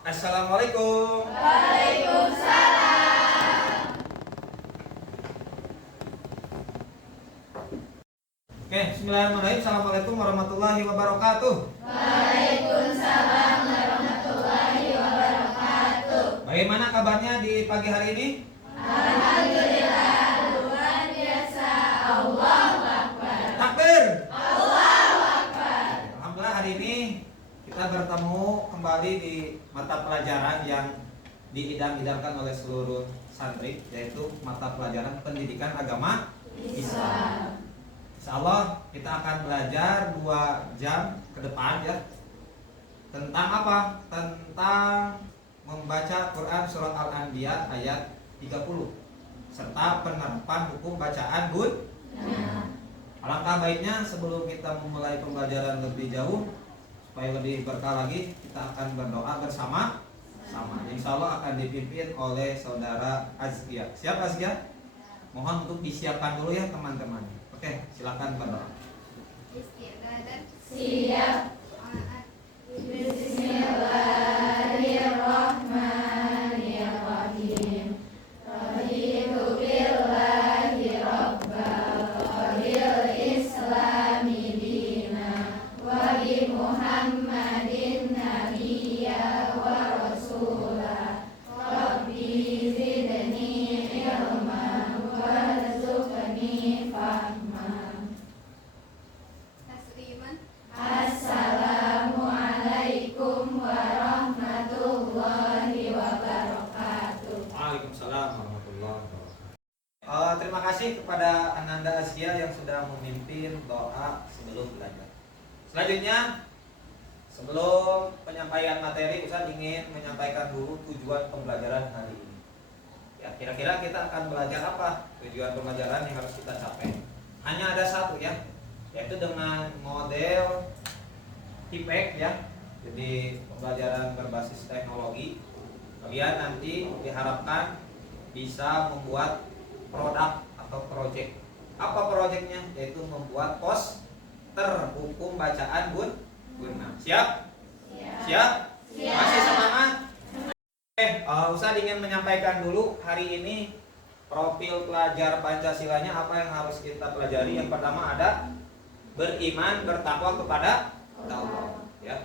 Assalamualaikum. Waalaikumsalam. Oke, bismillahirrahmanirrahim. Assalamualaikum warahmatullahi wabarakatuh. Waalaikumsalam warahmatullahi wabarakatuh. Bagaimana kabarnya di pagi hari ini? Alhamdulillah, luar biasa. Allahu Akbar. Takbir. Allahu Akbar. Alhamdulillah hari ini kita bertemu kembali di mata pelajaran yang diidam-idamkan oleh seluruh santri, yaitu mata pelajaran pendidikan agama Islam. Insya Allah kita akan belajar 2 jam ke depan ya. Tentang apa? Tentang membaca Quran Surat Al-Anbiya ayat 30 serta penerapan hukum bacaan bun. Alangkah baiknya sebelum kita memulai pembelajaran lebih jauh, supaya lebih berkah lagi, kita akan berdoa bersama. Insya Allah akan dipimpin oleh saudara Azkia. Siap Azkia? Mohon untuk disiapkan dulu ya teman-teman. Oke, silakan berdoa. Siap. Bismillahirrahmanirrahim. Raditu billahi rabbal wa bil islami dina wa bi Muhammadin nabiyya wa rasula. Rabbi zidni ilman warzuqni fahman. Assalamualaikum warahmatullahi wabarakatuh. Waalaikumsalam warahmatullahi wabarakatuh. Terima kasih kepada Ananda Azkia yang sudah memimpin doa sebelum belajar. Selanjutnya, sebelum penyampaian materi, Ustaz ingin menyampaikan dulu tujuan pembelajaran hari ini. Ya, kira-kira kita akan belajar apa? Tujuan pembelajaran yang harus kita capai. Hanya ada satu ya, yaitu dengan model TIPEK ya. Jadi pembelajaran berbasis teknologi. Kalian nanti diharapkan bisa membuat produk atau project. Apa projectnya? Yaitu membuat poster hukum bacaan guna. Siap? Siap? Masih semangat? Ustaz ingin menyampaikan dulu hari ini profil pelajar Pancasilanya apa yang harus kita pelajari. Yang pertama ada beriman bertakwa kepada Allah ya.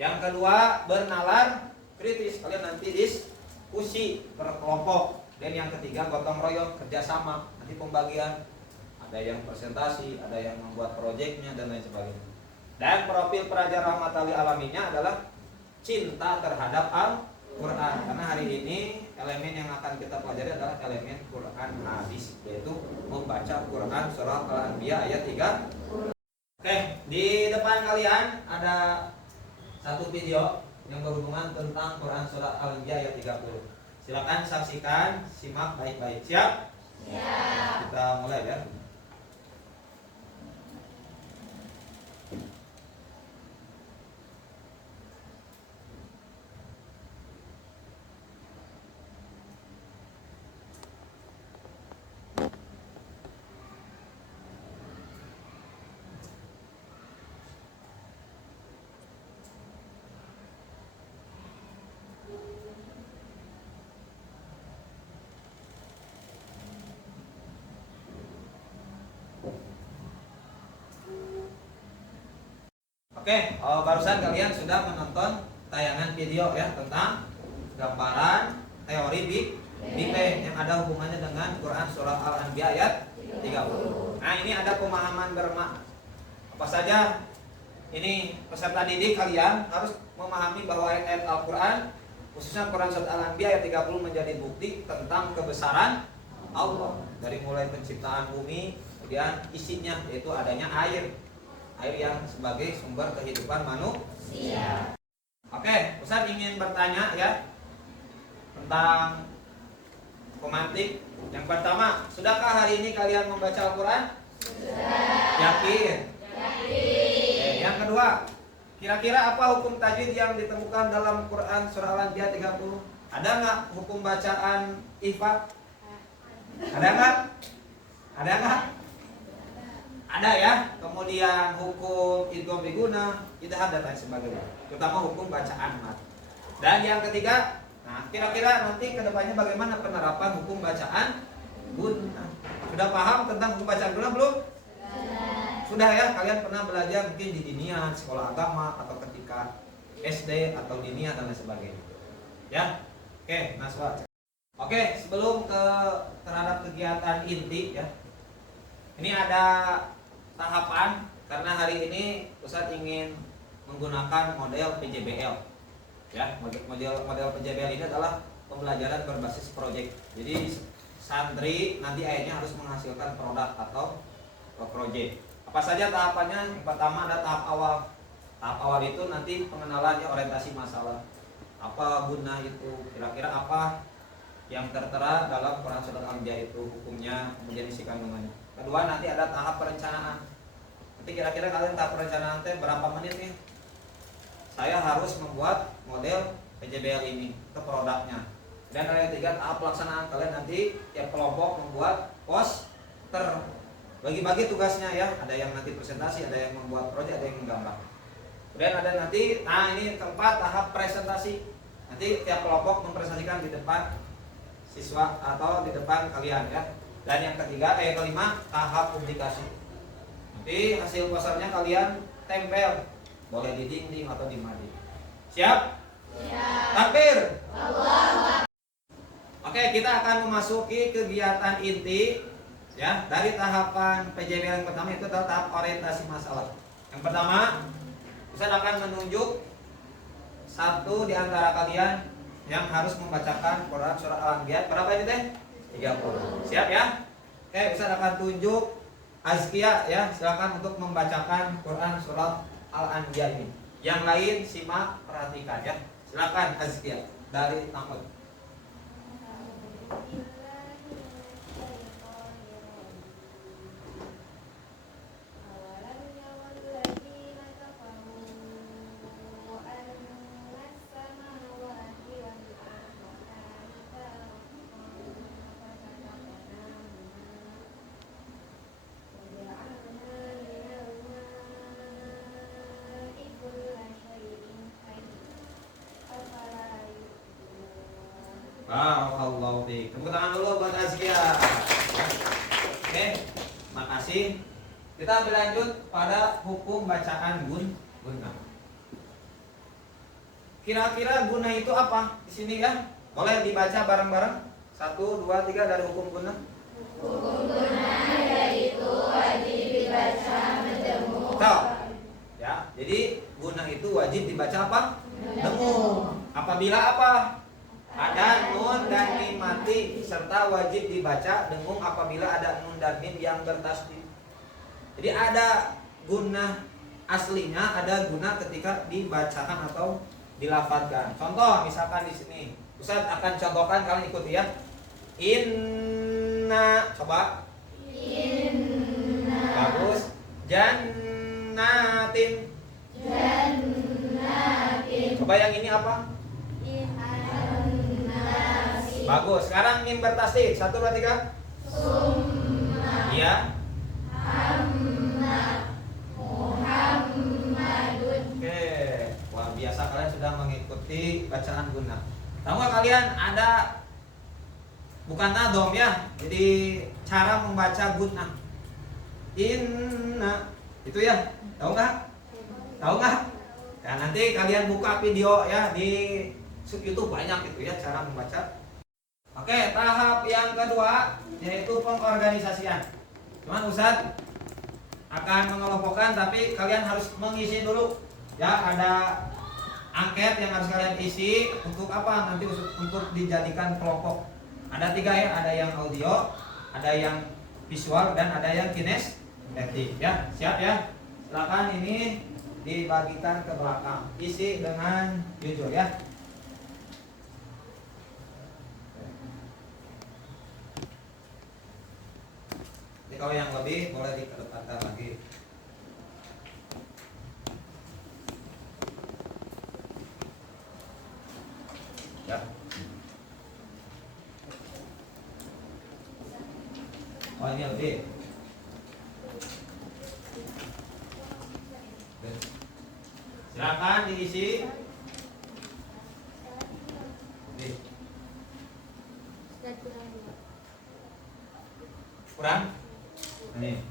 Yang kedua bernalar kritis, kalian nanti diskusi berkelompok. Dan yang ketiga gotong royong kerjasama, nanti pembagian, ada yang presentasi, ada yang membuat proyeknya dan lain sebagainya. Dan profil pelajar rahmatan lil alaminnya adalah cinta terhadap Al-Quran, karena hari ini elemen yang akan kita pelajari adalah elemen Quran hadis, yaitu membaca Quran surah Al-Anbiya ayat 3. Oke, di depan kalian ada satu video yang berhubungan tentang Quran surah Al-Anbiya ayat 30. Silakan saksikan, simak baik-baik. Siap? Siap. Kita mulai ya. Oke, barusan kalian sudah menonton tayangan video ya tentang gambaran teori Big Bang yang ada hubungannya dengan Quran surah Al-Anbiya ayat 30. Nah, ini ada pemahaman bermakna. Apa saja ini peserta didik kalian harus memahami bahwa ayat Al-Quran, khususnya Quran surah Al-Anbiya ayat 30 menjadi bukti tentang kebesaran Allah. Dari mulai penciptaan bumi, kemudian isinya yaitu adanya air yang sebagai sumber kehidupan manusia. Oke, Ustaz ingin bertanya ya tentang pemantik. Yang pertama, sudahkah hari ini kalian membaca Al-Quran? Sudah. Yakin? Yakin. Yang kedua, kira-kira apa hukum tajwid yang ditemukan dalam Quran surah Al-Anbiya 30? Ada nggak hukum bacaan ikhfa? Ada nggak? Ada nggak? Ada ya. Kemudian hukum idgham biguna, idhar dan lain sebagainya. Terutama hukum bacaan mat. Dan yang ketiga, nah kira-kira nanti kedepannya bagaimana penerapan hukum bacaan guna? Sudah paham tentang hukum bacaan guna belum? Sudah ya, kalian pernah belajar mungkin di diniah, sekolah agama, atau ketika SD atau diniah dan lain sebagainya. Ya, oke, Naswa. Oke, sebelum ke terhadap kegiatan inti ya, ini ada tahapan karena hari ini Ustadz ingin menggunakan model PJBL. Ya, model PJBL ini adalah pembelajaran berbasis proyek. Jadi santri nanti akhirnya harus menghasilkan produk atau proyek. Apa saja tahapannya? Yang pertama ada tahap awal. Tahap awal itu nanti pengenalannya, orientasi masalah. Apa guna itu? Kira-kira apa yang tertera dalam Quran Surat Al-Anbiya itu hukumnya, kemudian isi kandungannya. Kedua nanti ada tahap perencanaan. Nanti kira-kira kalian tahap perencanaan teh berapa menit nih? Saya harus membuat model PJBL ini ke produknya. Dan ada yang ketiga tahap pelaksanaan. Kalian nanti tiap kelompok membuat poster. Bagi-bagi tugasnya ya. Ada yang nanti presentasi, ada yang membuat proyek, ada yang menggambar. Kemudian ada nanti, nah ini keempat tahap presentasi. Nanti tiap kelompok mempresentasikan di depan siswa atau di depan kalian ya. Dan yang ketiga, kelima tahap publikasi. Nanti hasil posternya kalian tempel, boleh di dinding atau di mading. Siap? Siap. Takbir. Allah. Oke, kita akan memasuki kegiatan inti ya dari tahapan PJBL yang pertama, itu adalah tahap orientasi masalah. Yang pertama, Ustaz akan menunjuk satu di antara kalian yang harus membacakan Quran surah Al-Anbiya. Berapa ini teh? 30. Siap ya? Oke, Ustaz akan tunjuk Azkia ya, silakan untuk membacakan Quran surah Al-Anbiya ini. Yang lain simak, perhatikan ya. Silakan Azkia dari Ahmad. Barakallahu fiik. Tepuk tangan dulu buat Azkia. Oke, makasih. Kita berlanjut pada hukum bacaan guna. Kira-kira guna itu apa? Di sini ya. Boleh dibaca bareng-bareng. 1, 2, 3 dari hukum guna. Hukum guna yaitu wajib dibaca mendengung. Tahu? Ya, jadi guna itu wajib dibaca apa? Dengung. Apabila apa? Ada nun dan mim mati, serta wajib dibaca dengung apabila ada nun dan mim yang bertasdid. Jadi ada guna aslinya, ada guna ketika dibacakan atau dilafadzkan. Contoh misalkan di sini, Ustaz akan contohkan, kalian ikuti ya. Inna, coba. Inna. Bagus. Jannatin. Jannatin. Coba yang ini apa? Bagus. Sekarang mim bertasdid. 1, 2, 3. Summa. Iya. Amma. Muhammadun. Oke. Wah, biasa kalian sudah mengikuti bacaan guna. Tahu nggak kalian ada bukan nadom ya? Jadi cara membaca guna. Inna itu ya. Tahu nggak? Tahu nggak? Ya, nanti kalian buka video ya di YouTube, banyak itu ya cara membaca. Oke, tahap yang kedua yaitu pengorganisasian. Cuman Ustaz akan mengelompokkan, tapi kalian harus mengisi dulu. Ya, ada angket yang harus kalian isi untuk apa? Nanti untuk dijadikan kelompok. Ada 3 ya, ada yang audio, ada yang visual, dan ada yang kinestetik. Ya, siap ya? Silakan ini dibagikan ke belakang. Isi dengan jujur ya. Kalau yang lebih boleh dikedepankan lagi. Ya. Oh ini lebih. Silakan diisi. Kurang? Ini.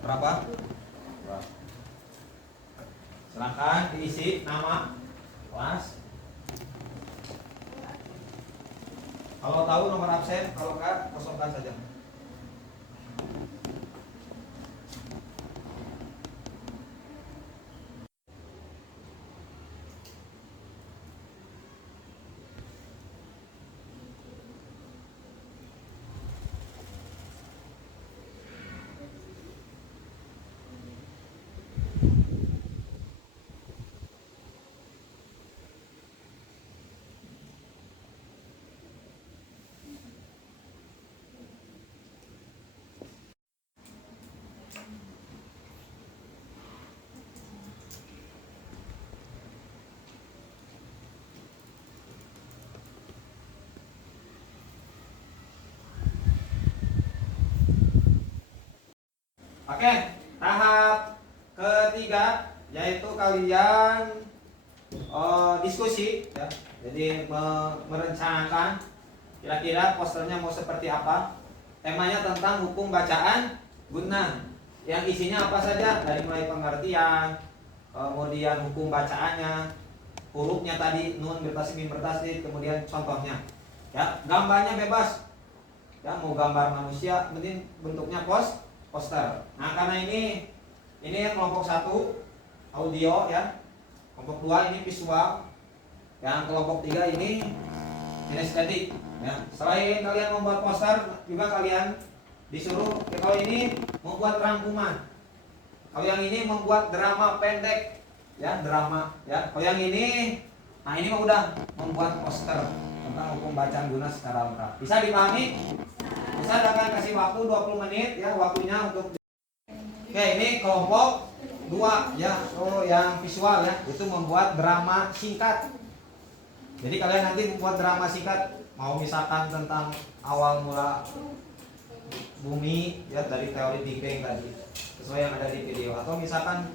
Berapa? Dua. Silakan diisi nama kelas. Kalau tahu nomor absen, kalau enggak kosongkan saja. Oke, tahap ketiga yaitu kalian diskusi ya. Jadi merencanakan kira-kira posternya mau seperti apa. Temanya tentang hukum bacaan guna. Yang isinya apa saja dari mulai pengertian, kemudian hukum bacaannya, hurufnya tadi nun bertasydid mim bertasydid, kemudian contohnya. Ya, gambarnya bebas. Ya, mau gambar manusia, penting bentuknya poster. Nah, karena ini kelompok 1 audio ya. Kelompok 2 ini visual. Yang kelompok 3 ini kinestetik ya. Selain kalian membuat poster, juga kalian disuruh kalau ini membuat rangkuman. Kalau yang ini membuat drama pendek ya, drama ya. Kalau yang ini ini mah udah membuat poster tentang hukum bacaan guna secara lengkap. Bisa dipahami? Bisa, akan kasih waktu 20 menit ya waktunya untuk. Oke, ini kelompok 2 ya. Yang visual ya, itu membuat drama singkat. Jadi kalian nanti membuat drama singkat, mau misalkan tentang awal mula bumi ya, dari teori Big Bang tadi sesuai yang ada di video, atau misalkan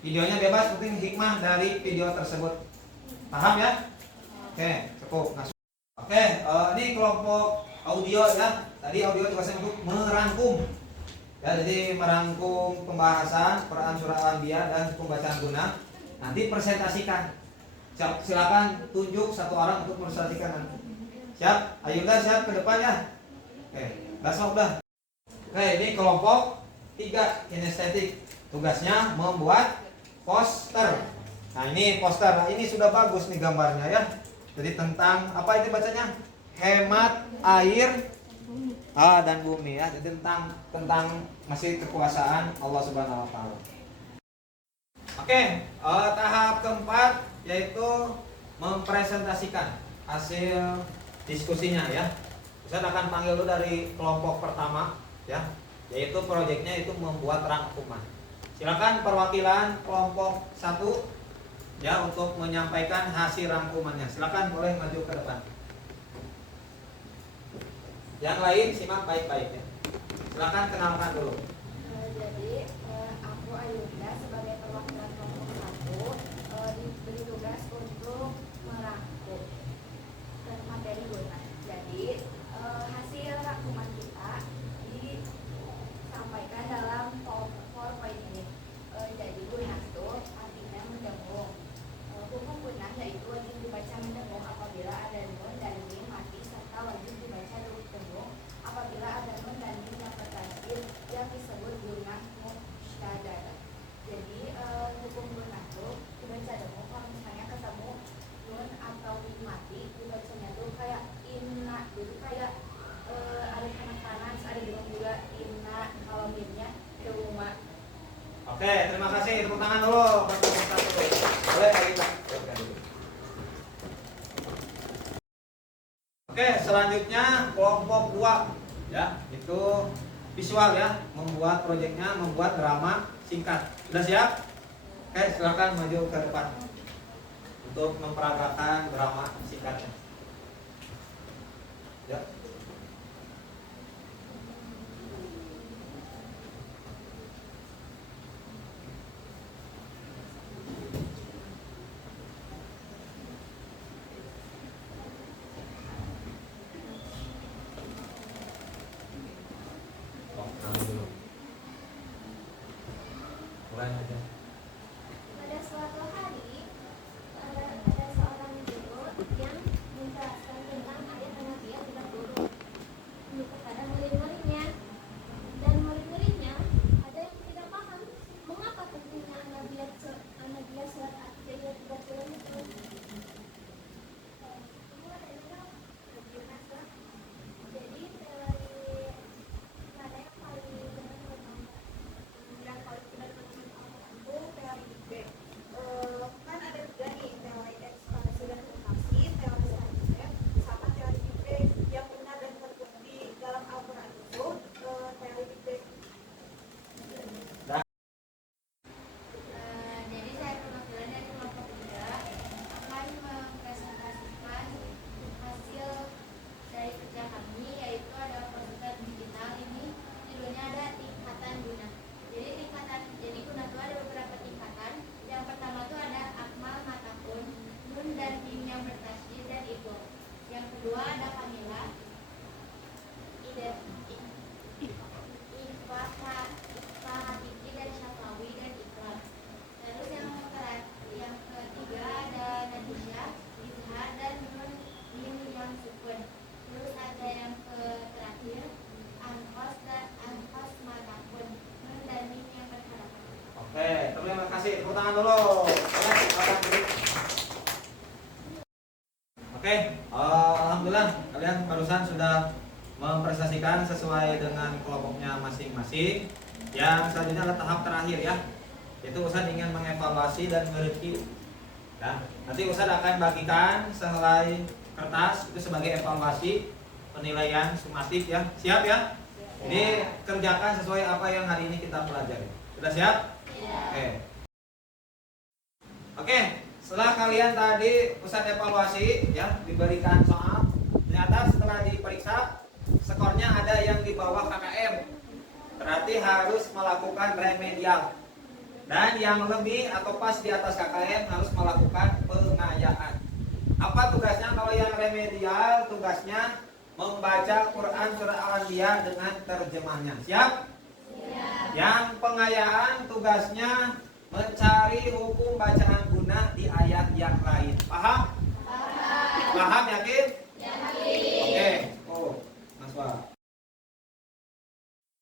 videonya bebas, penting hikmah dari video tersebut. Paham ya? Oke, cukup. Oke, ini kelompok audio ya. Tadi audio tugasnya untuk merangkum ya, jadi merangkum pembahasan Quran surah Al-Anbiya dan pembacaan guna. Nanti presentasikan. Silakan tunjuk satu orang untuk presentasikan nanti. Siap? Ayo udah siap ke depan ya. Oke, langsung udah. Oke, ini kelompok 3 kinestetik. Tugasnya membuat poster. Nah, ini poster. Nah, ini sudah bagus nih gambarnya ya. Jadi tentang apa ini bacanya? Hemat air dan bumi ya. Jadi tentang masih kekuasaan Allah Subhanahu wa taala. Oke, tahap keempat yaitu mempresentasikan hasil diskusinya ya. Saya akan panggil dulu dari kelompok pertama ya, yaitu proyeknya itu membuat rangkuman. Silakan perwakilan kelompok 1 ya untuk menyampaikan hasil rangkumannya. Silakan, boleh maju ke depan. Yang lain simak baik-baik ya. Silakan kenalkan dulu. Jadi aku Ayunda sebagai perwakilan kelompok 1 diberi tugas untuk merangkum materi guna. Jadi hasil rangkuman kita disampaikan dalam PowerPoint ini. Jadi guna itu artinya mendengung. Hukum guna yaitu wajib dibaca mendengung apabila ada nun dan mim mati, serta wajib dibaca dengung apabila ada nun dan mim yang bertasydid yang disebut guna musyaddadah. Jadi hukum guna itu dibaca dengung kalau misalnya ketemu nun atau mim mati, dibacanya tuh kayak inna, jadi kayak ada kanan ada dengung juga inna, kalau mimnya duma. Oke, terima kasih. Tepuk tangan dulu. Boleh kita. Oke, selanjutnya kelompok 2 ya, itu visual ya, membuat proyeknya membuat drama singkat. Sudah siap? Oke, silakan maju ke depan untuk memperagakan drama singkatnya. Ya. Mulai aja. Pada suatu hari, ada seorang guru yang menjelaskan tentang ayat Nabiya tidak guru kepada murid-muridnya, dan murid-muridnya ada yang tidak paham mengapa pentingnya Nabiya surat Al-Fatihah 30 itu. Jadi teori mana yang paling benar yang paling benar menurut teori Big Bang. Kan ada tiga nih, teori ekspansi dan kontraksi, teori Einstein, sama teori Big Bang. Yang benar dan terbukti dalam Al-Quran itu teori Big Bang. Jadi saya perwakilan dari kelompok 3 akan mempresentasikan hasil dari kerja kami, yaitu ada poster digital. Ini judulnya ada tingkatan guna. Jadi guna itu ada beberapa tingkatan. Yang pertama itu ada akmal matakun, nun dan mim yang bertasydid dan itu. Yang kedua ada kamila, ifa hakiki dari syafawi dan ikram. Terus yang ketiga ada najisya, izhar dan nun mim yang sukun. Terus ada yang terakhir anqas dan anqas matakun, nun dan mim yang berharapan. Oke, terima kasih. Tepuk tangan dulu. Oke, silakan duduk. Oke, alhamdulillah kalian barusan sudah mempresentasikan sesuai dengan kelompoknya masing-masing. Yang selanjutnya adalah tahap terakhir ya, yaitu Ustaz ingin mengevaluasi dan mereview. Ya, nanti Ustaz akan bagikan sehelai kertas itu sebagai evaluasi penilaian sumatif ya. Siap ya? Ini kerjakan sesuai apa yang hari ini kita pelajari. Sudah siap? Oke. Oke, setelah kalian tadi Ustaz evaluasi ya, diberikan soal, ternyata setelah diperiksa skornya ada yang di bawah KKM. Berarti harus melakukan remedial. Dan yang lebih atau pas di atas KKM harus melakukan pengayaan. Apa tugasnya kalau yang remedial? Tugasnya membaca Quran surah Al-Anbiya dengan terjemahnya. Siap? Siap. Yang pengayaan tugasnya mencari hukum bacaan guna di ayat yang lain. Paham? Paham. Paham, yakin? Yakin. Oke. Mas Wah.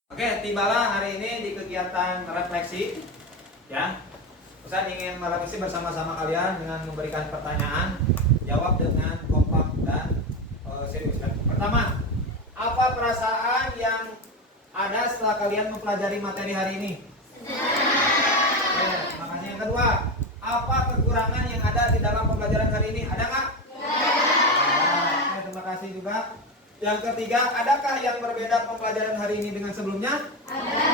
Oke, tibalah hari ini di kegiatan refleksi. Ya. Ustaz ingin merefleksi bersama-sama kalian dengan memberikan pertanyaan, jawab dengan kompak dan serius. Pertama, apa perasaan yang ada setelah kalian mempelajari materi hari ini? Senang. Makanya yang kedua, apa kekurangan yang ada di dalam pembelajaran hari ini? Ada nggak? Ada. Terima kasih juga. Yang ketiga, adakah yang berbeda pembelajaran hari ini dengan sebelumnya? Ada.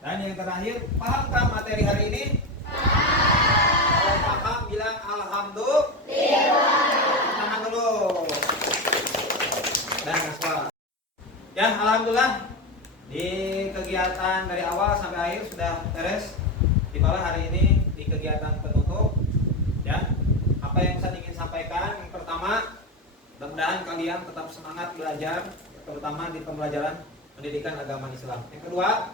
Dan yang terakhir, pahamkah materi hari ini? Paham. Kalau paham, bilang alhamdulillah. Tangan dulu. Dan Naswa. Ya, alhamdulillah di kegiatan dari awal sampai akhir sudah beres. Tibalah hari ini di kegiatan penutup. Ya, apa yang saya ingin sampaikan? Yang pertama, mudah-mudahan kalian tetap semangat belajar, terutama di pembelajaran pendidikan agama Islam. Yang kedua,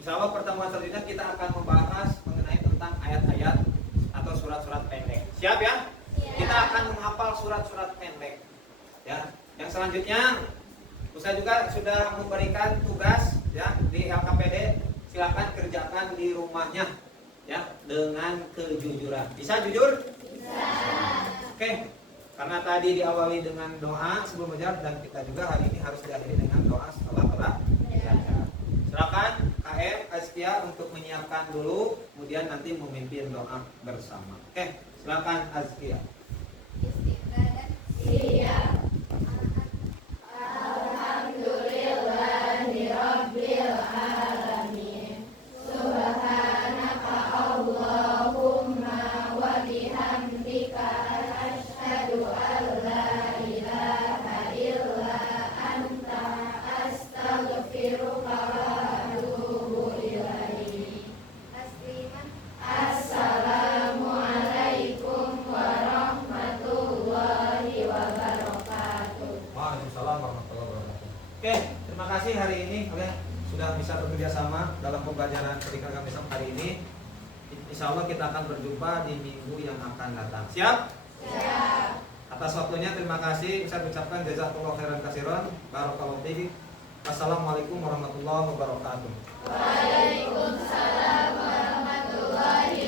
insya Allah pertemuan selanjutnya kita akan membahas mengenai tentang ayat-ayat atau surat-surat pendek. Siap ya? Siap. Kita akan menghafal surat-surat pendek. Ya. Yang selanjutnya, Ustaz juga sudah memberikan tugas ya di LKPD. Silakan kerjakan di rumahnya ya dengan kejujuran. Bisa jujur? Bisa. Oke. Karena tadi diawali dengan doa sebelum belajar dan kita juga hari ini harus diakhiri dengan doa setelah belajar. Silakan KM Azkia untuk menyiapkan dulu, kemudian nanti memimpin doa bersama. Oke, silakan Azkia. Siap. Alhamdulillahirabbil alamin. Subhanaka Allahumma wa bihamdika asyhadu an la ilaha illa anta astaghfiruka wa atubu ilaik. Assalamualaikum warahmatullahi wabarakatuh. Waalaikumsalam warahmatullahi wabarakatuh. Oke, terima kasih hari ini kalian sudah bisa bekerja sama dalam pembelajaran Pendika Agama Islam hari ini. Insya Allah kita akan berjumpa di minggu yang akan datang. Siap? Siap. Atas waktunya terima kasih. Saya ucapkan jazakallahu khairan katsiran. Barakallahu fiik. Wassalamualaikum warahmatullahi wabarakatuh. Waalaikumsalam warahmatullahi